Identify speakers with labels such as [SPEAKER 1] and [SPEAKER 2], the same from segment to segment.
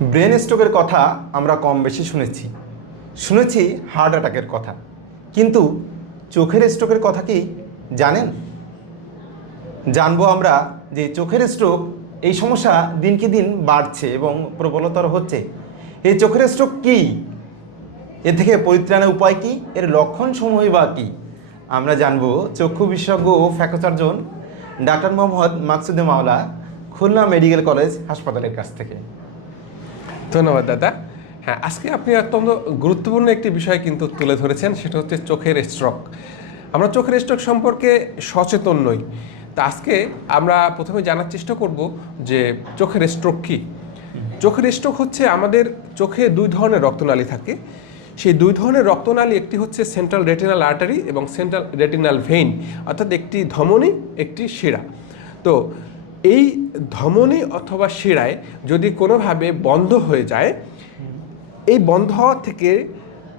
[SPEAKER 1] Brain স্ট্রোকের কথা আমরা কম বেশি শুনেছি। শুনেছি হার্ট অ্যাটাকের কথা। কিন্তু চোখের স্ট্রোকের কথা কি জানেন? জানব আমরা যে চোখের স্ট্রোক এই সমস্যা দিনকে দিন বাড়ছে এবং প্রবলতর হচ্ছে। এই চোখের স্ট্রোক কি? এ থেকে পরিত্রাণের উপায় কি? এর লক্ষণ সমূহই বা কী? আমরা জানব চক্ষু বিশেষজ্ঞ ও ফ্যাকচার্জন ডাক্তার মোহাম্মদ মাকসুদে মাওলা, খুলনা মেডিকেল কলেজ হাসপাতালের কাছ থেকে।
[SPEAKER 2] ধন্যবাদ, দাদা। হ্যাঁ আজকে আপনি অত্যন্ত গুরুত্বপূর্ণ একটি বিষয় কিন্তু তুলে ধরেছেন, সেটা হচ্ছে চোখের স্ট্রোক আমরা চোখের স্ট্রোক সম্পর্কে সচেতন নই। তা আজকে আমরা প্রথমে জানার চেষ্টা করব যে চোখের স্ট্রোক কী? চোখের স্ট্রোক হচ্ছে আমাদের চোখে দুই ধরনের রক্তনালী থাকে। সেই দুই ধরনের রক্তনালী, একটি হচ্ছে সেন্ট্রাল রেটিনাল আর্টারি এবং সেন্ট্রাল রেটিনাল ভেইন অর্থাৎ একটি ধমনী, একটি শিরা। তো এই ধমনী অথবা শিরায় যদি কোনোভাবে বন্ধ হয়ে যায়, এই বন্ধ হওয়া থেকে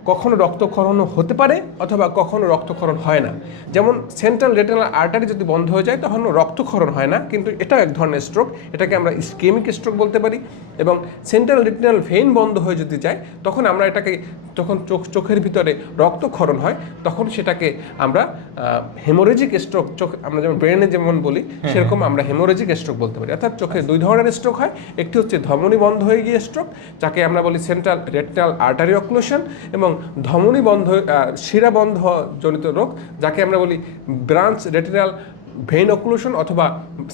[SPEAKER 2] কখনো রক্তক্ষরণ হতে পারে অথবা কখনো রক্তক্ষরণ হয় না। যেমন সেন্ট্রাল রেটেনাল আর্টারি যদি বন্ধ হয়ে যায়, তখন রক্তক্ষরণ হয় না, কিন্তু এটাও এক ধরনের স্ট্রোক এটাকে আমরা স্কেমিক স্ট্রোক বলতে পারি এবং সেন্ট্রাল রেটেনাল ভেইন বন্ধ হয়ে যদি যায়, তখন আমরা এটাকে যখন চোখ চোখের ভিতরে রক্তক্ষরণ হয় তখন সেটাকে আমরা হেমোরেজিক স্ট্রোক চোখ আমরা যেমন ব্রেনে যেমন বলি সেরকম আমরা হেমোরেজিক স্ট্রোক বলতে পারি। অর্থাৎ চোখে দুই ধরনের স্ট্রোক হয় একটি হচ্ছে ধমনী বন্ধ হয়ে গিয়ে স্ট্রোক যাকে আমরা বলি সেন্ট্রাল রেটিনাল আর্টারি অক্লুশন এবং ধমনী বন্ধ শিরা বন্ধ জনিত রোগ যাকে আমরা বলি ব্রাঞ্চ রেটিনাল ভেইন অক্লুশন অথবা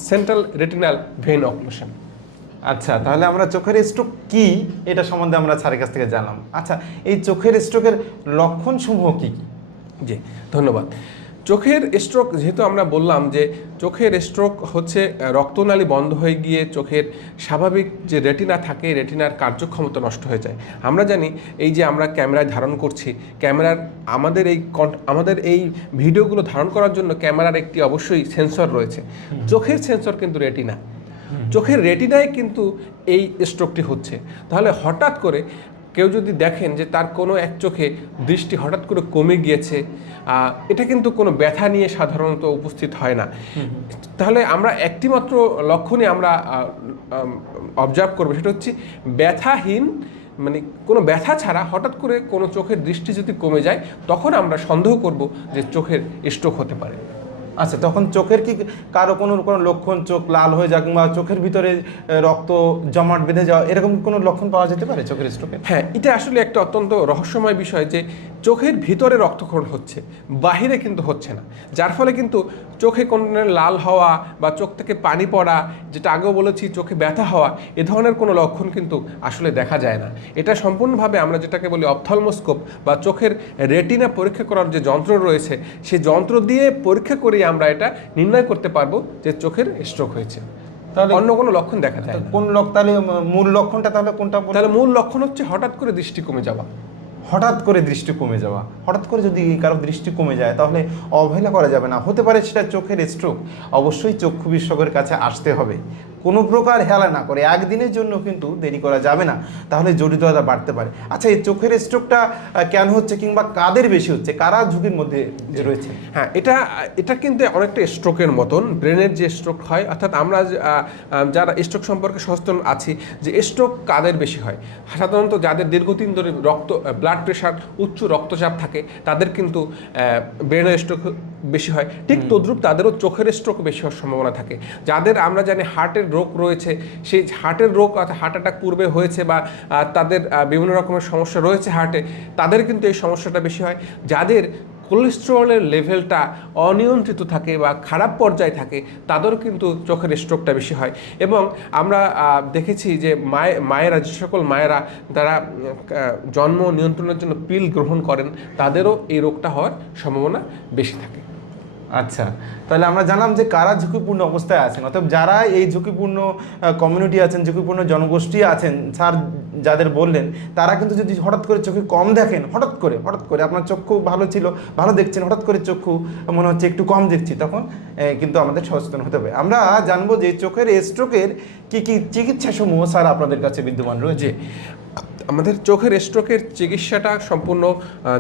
[SPEAKER 2] সেন্ট্রাল রেটিনাল ভেইন অক্লুশন
[SPEAKER 1] আচ্ছা তাহলে আমরা চোখের স্ট্রোক কি? এটা সম্বন্ধে আমরা স্যারের কাছ থেকে জানলাম। আচ্ছা এই চোখের স্ট্রোকের লক্ষণ সমূহ কি? কি
[SPEAKER 2] জি ধন্যবাদ। চোখের স্ট্রোক যেহেতু আমরা বললাম যে চোখের স্ট্রোক হচ্ছে রক্তনালী বন্ধ হয়ে গিয়ে চোখের স্বাভাবিক যে রেটিনা থাকে রেটিনার কার্যক্ষমতা নষ্ট হয়ে যায়। আমরা জানি এই যে আমরা ক্যামেরায় ধারণ করছি ক্যামেরার আমাদের এই আমাদের এই ভিডিওগুলো ধারণ করার জন্য ক্যামেরার একটি অবশ্যই সেন্সর রয়েছে। চোখের সেন্সর কিন্তু রেটিনা চোখের রেটিনায় কিন্তু এই স্ট্রোকটি হচ্ছে। তাহলে হঠাৎ করে কেউ যদি দেখেন যে তার কোনো এক চোখে দৃষ্টি হঠাৎ করে কমে গিয়েছে এটা কিন্তু কোনো ব্যথা নিয়ে সাধারণত উপস্থিত হয় না। তাহলে আমরা একটিমাত্র লক্ষণে আমরা অবজার্ভ করব সেটা হচ্ছে ব্যথাহীন মানে কোনো ব্যথা ছাড়া হঠাৎ করে কোনো চোখের দৃষ্টি যদি কমে যায় তখন আমরা সন্দেহ করব যে চোখের স্ট্রোক হতে পারে।
[SPEAKER 1] আচ্ছা তখন চোখের কি কারও কোনো কোনো লক্ষণ, চোখ লাল হয়ে যাক বা চোখের ভিতরে রক্ত জমাট বেঁধে যাওয়া, এরকম কোনো লক্ষণ পাওয়া যেতে পারে চোখের স্ট্রোকে
[SPEAKER 2] হ্যাঁ এটা আসলে একটা অত্যন্ত রহস্যময় বিষয় যে চোখের ভিতরে রক্তক্ষরণ হচ্ছে বাহিরে কিন্তু হচ্ছে না। যার ফলে কিন্তু চোখে কোনো লাল হওয়া বা চোখ থেকে পানি পড়া যেটা আগেও বলেছি চোখে ব্যথা হওয়া এ ধরনের কোনো লক্ষণ কিন্তু আসলে দেখা যায় না। এটা সম্পূর্ণভাবে আমরা যেটাকে বলি অপথলমোস্কোপ বা চোখের রেটিনা পরীক্ষা করার যে যন্ত্র রয়েছে সেই যন্ত্র দিয়ে পরীক্ষা করেই আমরা এটা নির্ণয় করতে পারব যে চোখের স্ট্রোক হয়েছে।
[SPEAKER 1] তাহলে
[SPEAKER 2] অন্য কোনো লক্ষণ দেখা যায়
[SPEAKER 1] কোন লক তাহলে মূল লক্ষণটা তাহলে কোনটা
[SPEAKER 2] তাহলে মূল লক্ষণ হচ্ছে হঠাৎ করে দৃষ্টি কমে যাওয়া।
[SPEAKER 1] হঠাৎ করে দৃষ্টি কমে যাওয়া, হঠাৎ করে যদি কারও দৃষ্টি কমে যায় তাহলে অবহেলা করা যাবে না। হতে পারে সেটা চোখের স্ট্রোক অবশ্যই চক্ষু বিশ্বকের কাছে আসতে হবে। কোনো প্রকার হেলা না করে, একদিনের জন্য কিন্তু দেরি করা যাবে না। তাহলে জটিলতা বাড়তে পারে। আচ্ছা এই চোখের স্ট্রোকটা কেন হচ্ছে কিংবা কাদের বেশি হচ্ছে? কারা ঝুঁকির মধ্যে রয়েছে?
[SPEAKER 2] হ্যাঁ এটা এটা কিন্তু অনেকটা স্ট্রোকের মতন। ব্রেনের যে স্ট্রোক হয়, অর্থাৎ আমরা যারা স্ট্রোক সম্পর্কে সচেতন আছি, যে স্ট্রোক কাদের বেশি হয়? সাধারণত যাদের দীর্ঘদিন ধরে রক্ত ব্লাড প্রেশার উচ্চ রক্তচাপ থাকে, তাদের কিন্তু ব্রেনের স্ট্রোক বেশি হয়। ঠিক তদ্রূপ তাদেরও চোখের স্ট্রোক বেশি হওয়ার সম্ভাবনা থাকে। যাদের আমরা জানি হার্টের রোগ রয়েছে সেই হার্টের রোগ অর্থাৎ হার্ট অ্যাটাক পূর্বে হয়েছে বা তাদের বিভিন্ন রকমের সমস্যা রয়েছে হার্টে তাদের কিন্তু এই সমস্যাটা বেশি হয়। যাদের কোলেস্টেরলের লেভেলটা অনিয়ন্ত্রিত থাকে বা খারাপ পর্যায়ে থাকে তাদেরও কিন্তু চোখের স্ট্রোকটা বেশি হয়। এবং আমরা দেখেছি যে মায় মায়েরা যে সকল মায়েরা তারা জন্ম নিয়ন্ত্রণের জন্য পিল গ্রহণ করেন তাদেরও এই রোগটা হওয়ার সম্ভাবনা বেশি থাকে।
[SPEAKER 1] আচ্ছা তাহলে আমরা জানলাম যে কারা ঝুঁকিপূর্ণ অবস্থায় আছেন? অর্থাৎ যারা এই ঝুঁকিপূর্ণ কমিউনিটি আছেন, ঝুঁকিপূর্ণ জনগোষ্ঠী আছেন, স্যার যাদের বললেন, তারা কিন্তু যদি হঠাৎ করে চোখে কম দেখেন, হঠাৎ করে হঠাৎ করে, আপনার চক্ষু ভালো ছিল, ভালো দেখছেন, হঠাৎ করে চক্ষু মনে হচ্ছে একটু কম দেখছি, তখন কিন্তু আমাদের সচেতন হতে হবে। আমরা জানব যে চোখের স্ট্রোকের কি কি চিকিৎসা সমূহ স্যার, আপনাদের কাছে বিদ্যমান রয়েছে?
[SPEAKER 2] আমাদের চোখের স্ট্রোকের চিকিৎসাটা সম্পূর্ণ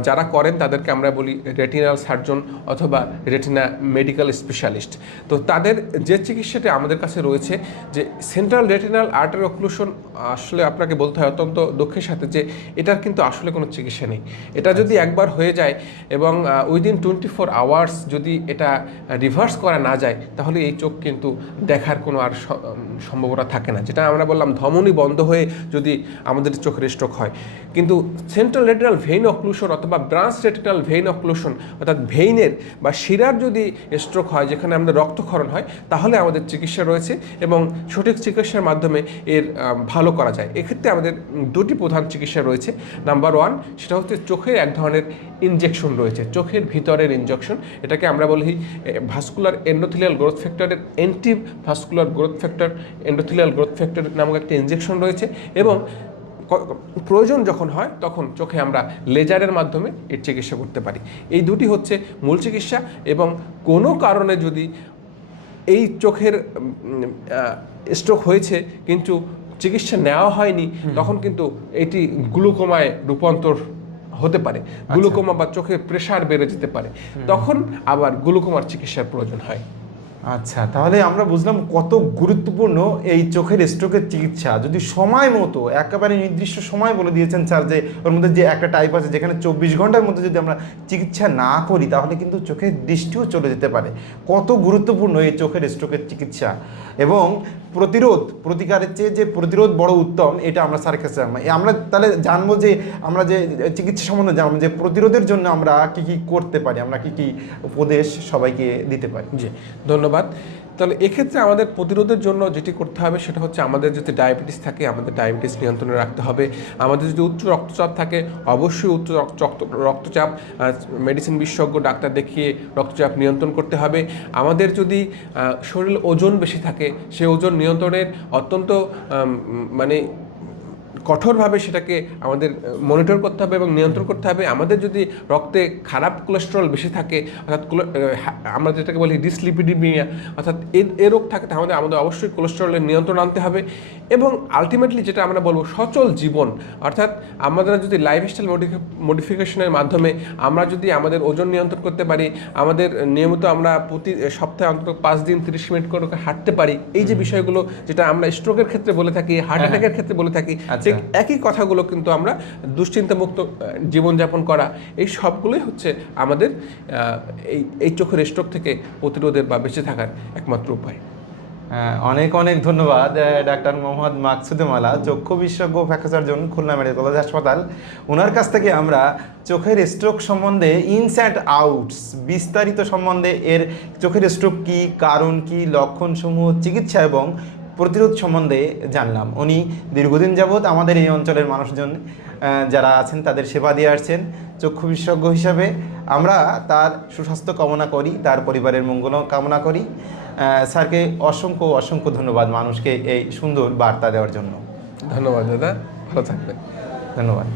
[SPEAKER 2] যারা করেন তাদেরকে আমরা বলি রেটিনাল সার্জন অথবা রেটিনা মেডিকেল স্পেশালিস্ট তো তাদের যে চিকিৎসাটা আমাদের কাছে রয়েছে যে সেন্ট্রাল রেটিনাল আর্টারি অক্লুশন আসলে আপনাকে বলতে হয় অত্যন্ত দুঃখের সাথে যে এটার কিন্তু আসলে কোনো চিকিৎসা নেই। এটা যদি একবার হয়ে যায় এবং উইদিন টোয়েন্টি ফোর আওয়ার্স যদি এটা রিভার্স করা না যায় তাহলে এই চোখ কিন্তু দেখার কোনো আর সম্ভাবনা থাকে না। যেটা আমরা বললাম ধমনী বন্ধ হয়ে যদি আমাদের চোখের স্ট্রোক হয়। কিন্তু সেন্ট্রাল রেটিনাল ভেইন অক্লুশন অথবা ব্রাঞ্চ রেটিনাল ভেইন অক্লুশন অর্থাৎ ভেইনের বা শিরার যদি স্ট্রোক হয়, যেখানে আমাদের রক্তক্ষরণ হয়, তাহলে আমাদের চিকিৎসা রয়েছে এবং সঠিক চিকিৎসার মাধ্যমে এর ভালো করা যায়। এক্ষেত্রে আমাদের দুটি প্রধান চিকিৎসা রয়েছে। নাম্বার ওয়ান সেটা হচ্ছে চোখের এক ধরনের ইনজেকশন রয়েছে, চোখের ভিতরের ইনজেকশন এটাকে আমরা বলি ভাস্কুলার এন্ডোথিলিয়াল গ্রোথ ফ্যাক্টরের anti vascular growth factor endothelial growth factor নামক একটা ইনজেকশন রয়েছে এবং প্রয়োজন যখন হয় তখন চোখে আমরা লেজারের মাধ্যমে এর চিকিৎসা করতে পারি। এই দুটি হচ্ছে মূল চিকিৎসা এবং কোনো কারণে যদি এই চোখের স্ট্রোক হয়েছে কিন্তু চিকিৎসা নেওয়া হয়নি তখন কিন্তু এটি গ্লুকোমায় রূপান্তর হতে পারে। গ্লুকোমা বা চোখের প্রেশার বেড়ে যেতে পারে। তখন আবার গ্লুকোমার চিকিৎসার প্রয়োজন হয়।
[SPEAKER 1] আচ্ছা তাহলে আমরা বুঝলাম কত গুরুত্বপূর্ণ এই চোখের স্ট্রোকের চিকিৎসা। যদি সময় মতো, একেবারে নির্দিষ্ট সময় বলে দিয়েছেন স্যার যে, ওর মধ্যে যে একটা টাইপ আছে, যেখানে চব্বিশ ঘণ্টার মধ্যে যদি আমরা চিকিৎসা না করি, তাহলে কিন্তু চোখের দৃষ্টিও চলে যেতে পারে। কত গুরুত্বপূর্ণ এই চোখের স্ট্রোকের চিকিৎসা। এবং প্রতিরোধ, প্রতিকারের চেয়ে যে প্রতিরোধ বড় উত্তম, এটা আমরা স্যারের কাছে। আমরা তাহলে জানব যে আমরা যে চিকিৎসা সম্বন্ধে জানব যে প্রতিরোধের জন্য আমরা কি কি করতে পারি, আমরা কি কি উপদেশ সবাইকে দিতে পারি
[SPEAKER 2] জি, ধন্যবাদ তাহলে এক্ষেত্রে আমাদের প্রতিরোধের জন্য যেটি করতে হবে সেটা হচ্ছে আমাদের যদি ডায়াবেটিস থাকে, আমাদের ডায়াবেটিস নিয়ন্ত্রণে রাখতে হবে। আমাদের যদি উচ্চ রক্তচাপ থাকে, অবশ্যই উচ্চ রক্ত- রক্ত- রক্তচাপ মেডিসিন বিশেষজ্ঞ, ডাক্তার দেখিয়ে রক্তচাপ নিয়ন্ত্রণ করতে হবে। আমাদের যদি শরীর ওজন বেশি থাকে, সে ওজন নিয়ন্ত্রণের অত্যন্ত মানে কঠোরভাবে সেটাকে আমাদের মনিটর করতে হবে এবং নিয়ন্ত্রণ করতে হবে। আমাদের যদি রক্তে খারাপ কোলেস্ট্রল বেশি থাকে অর্থাৎ আমরা যেটাকে বলি ডিসলিপিডিমিয়া অর্থাৎ এ এ রোগ থাকে তাহলে আমাদের অবশ্যই কোলেস্ট্রলের নিয়ন্ত্রণ আনতে হবে। এবং আলটিমেটলি যেটা আমরা বলব সচল জীবন। অর্থাৎ আমাদের যদি লাইফস্টাইল মডিফিকেশনের মাধ্যমে আমরা যদি আমাদের ওজন নিয়ন্ত্রণ করতে পারি আমাদের নিয়মিত আমরা প্রতি সপ্তাহে অন্তত পাঁচ দিন তিরিশ মিনিট করে হাঁটতে পারি এই যে বিষয়গুলো যেটা আমরা স্ট্রোকের ক্ষেত্রে বলে থাকি হার্ট অ্যাটাকের ক্ষেত্রে বলে থাকি
[SPEAKER 1] আচ্ছা।
[SPEAKER 2] ঠিক একই কথাগুলো কিন্তু আমরা দুশ্চিন্তামুক্ত জীবনযাপন করা এই সবগুলোই হচ্ছে আমাদের এই এই চোখের স্ট্রোক থেকে প্রতিরোধের বা বেঁচে থাকার একমাত্র উপায়।
[SPEAKER 1] হ্যাঁ, অনেক অনেক ধন্যবাদ ডাক্তার মোহাম্মদ মাকসুদে চক্ষু বিশেষজ্ঞ ফ্যাকাসার্জন খুলনা মেডিকেল কলেজ হাসপাতাল। ওনার কাছ থেকে আমরা চোখের স্ট্রোক সম্বন্ধে ইনস অ্যান্ড আউটস বিস্তারিত সম্বন্ধে এর চোখের স্ট্রোক কি কারণ কি লক্ষণসমূহ চিকিৎসা এবং প্রতিরোধ সম্বন্ধে জানলাম। উনি দীর্ঘদিন যাবৎ আমাদের এই অঞ্চলের মানুষজন যারা আছেন তাদের সেবা দিয়ে আসছেন। চক্ষু বিশেষজ্ঞ হিসাবে আমরা তার সুস্বাস্থ্য কামনা করি তার পরিবারের মঙ্গল কামনা করি। স্যারকে অসংখ্য অসংখ্য ধন্যবাদ মানুষকে এই সুন্দর বার্তা দেওয়ার জন্য।
[SPEAKER 2] ধন্যবাদ দাদা ভালো থাকবেন।
[SPEAKER 1] ধন্যবাদ।